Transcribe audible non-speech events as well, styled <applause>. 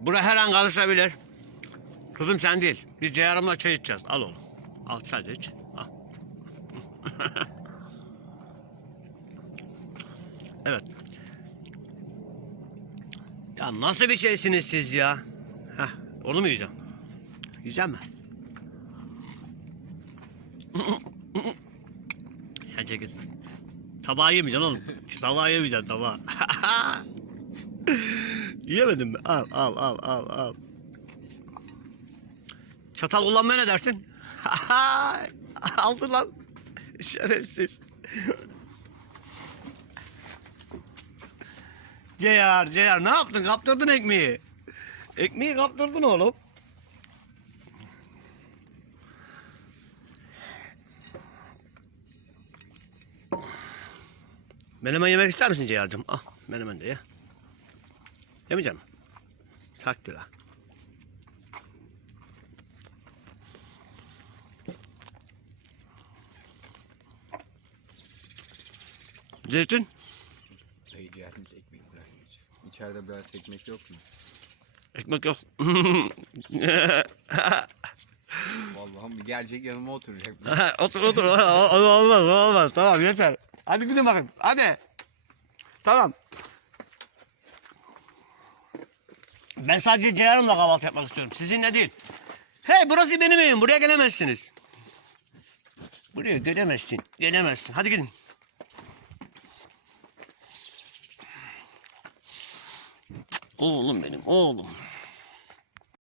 Bura her an karışabilir. Kızım sen değil. Biz Ceyhan'ımla çay içeceğiz. Al oğlum. Al da iç. Al. <laughs> evet. Ya nasıl bir şeysiniz siz ya? Heh, onu mu yiyeceğim? Yiyeceğim mi? <laughs> Sen çekil. Tabağı yemeyeceksin oğlum. tabağı yemeyeceksin tabağı. <laughs> Yiyemedin mi? Al al al al al. Çatal kullanmaya ne dersin? <laughs> Aldı lan. Şerefsiz. Ceyar, Ceyar ne yaptın? Kaptırdın ekmeği. Ekmeği kaptırdın oğlum. Menemen yemek ister misin Ceyar'cığım? Al menemen de ye. Yemeyecek misin? Taktır ha. Zeytin? Dayı ciğeriniz ekmek bırakmış. İçeride biraz ekmek yok mu? Ekmek yok. <laughs> Vallahi bir gelecek yanıma oturacak. <laughs> otur otur. Olmaz olmaz. Tamam yeter. Hadi gidin bakın. Hadi. Tamam. Ben sadece Ceyhan'ımla kahvaltı yapmak istiyorum. Sizinle değil. Hey burası benim evim. Buraya gelemezsiniz. Buraya gelemezsin. Gelemezsin. Hadi gidin. Oğlum benim oğlum.